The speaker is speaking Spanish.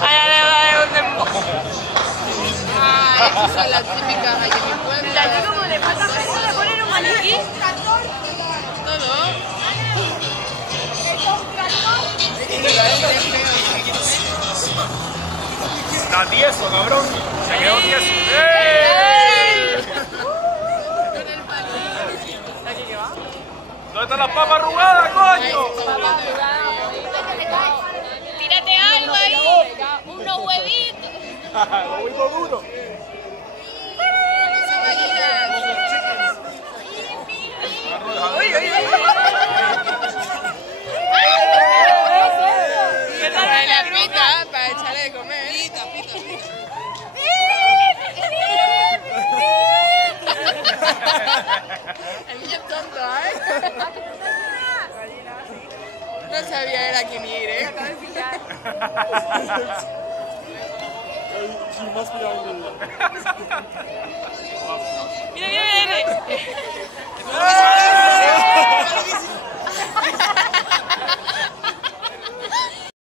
Ay, dale, un dembow. Ah, esas son las típicas aquí en mi pueblo. Mira, yo como le falta poner un maniquí. Todo. Está tieso, cabrón. Se quedó tieso. ¿Dónde están las papas arrugadas, coño? Tírate algo ahí. Unos huevitos. Los huevos duros. Para la pita, para echarle de comer. Pita. El niño es tonto, ¿eh? No sabía era quién ir, ¿eh? Mira, mira, mira.